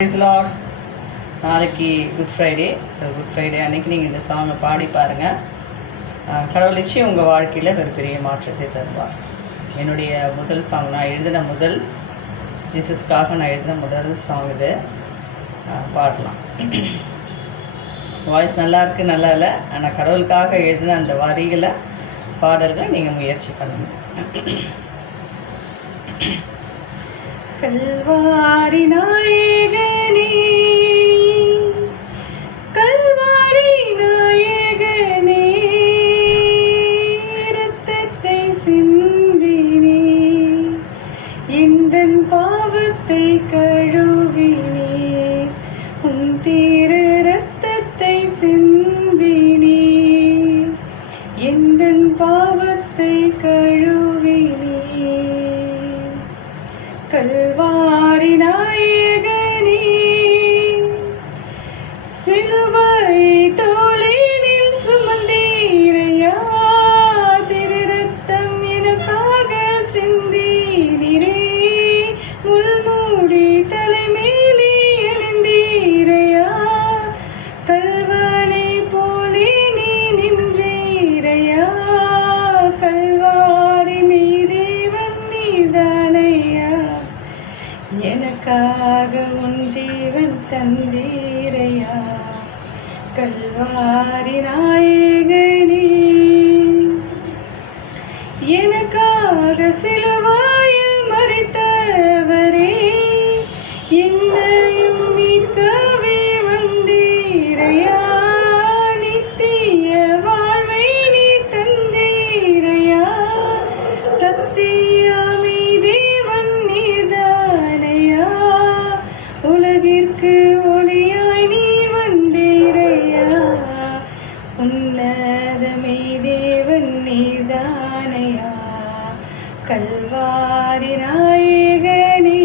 Praise the Lord. நாளைக்கு good Friday. So good Friday அன்றைக்கி நீங்கள் இந்த சாங்கை பாடி பாருங்கள். கடவுள் நிச்சயம் உங்கள் வாழ்க்கையில் ஒரு பெரிய மாற்றத்தை தருவார். என்னுடைய முதல் சாங், நான் எழுதின முதல் ஜீசஸ்க்காக நான் எழுதின முதல் சாங் இது. பாடலாம். வாய்ஸ் நல்லா இருக்குது, நல்லா இல்லை. ஆனால் கடவுளுக்காக எழுதின அந்த வரிகளை பாடல்களை நீங்கள் முயற்சி பண்ணுங்கள். கல்வாரி நாயகனே, கல்வாரி நாயகனே, இரத்தத்தை சிந்தினே, எந்தன் பாவத்தை கழுவினே, உன் திரு இரத்தத்தை சிந்தினே, எந்தன் பாவத்தை கழுவினே. கல்வாரி நாயகனே, சிலுவை தோளினில் சுமந்தீரையா, திரு ரத்தம் எனக்காக சிந்தினீரே, முள்மூடி தலைமேலே அணிந்தீரையா, கல்வனை போலே நீ நின்றீரையா, கல்வாரி மீதேவன் நீதானையா, எனக்காக உன் ஜீவன் தந்தீரையா, கல்வாரி நாயகனே, எனக்காக சிலுவையில் மரித்தவரே, என்னையும் மீட்கவே வந்தீரையா, நித்திய வாழ்வை நீ தந்தீரையா, சத்தியமே தேவன் நீதானையா, உலகிற்கு ஒளியாய் நீ வந்தீரையா, உன்னதமே தேவன் நீதானையா, கல்வாரி நாயகனே.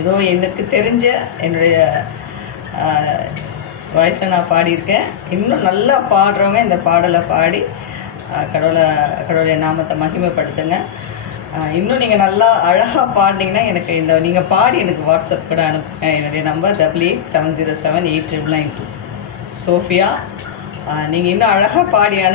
ஏதோ எனக்கு தெரிஞ்ச என்னுடைய வாய்ஸில் நான் பாடியிருக்கேன். இன்னும் நல்லா பாடுறவங்க இந்த பாடலை பாடி கடவுளை நாமத்தை மகிமைப்படுத்துங்க. இன்னும் நீங்கள் நல்லா அழகாக பாடினீங்கன்னா எனக்கு நீங்கள் பாடி எனக்கு வாட்ஸ்அப் கூட அனுப்புங்க. என்னுடைய நம்பர் 8870789992. சோஃபியா. நீங்கள் இன்னும் அழகாக பாடி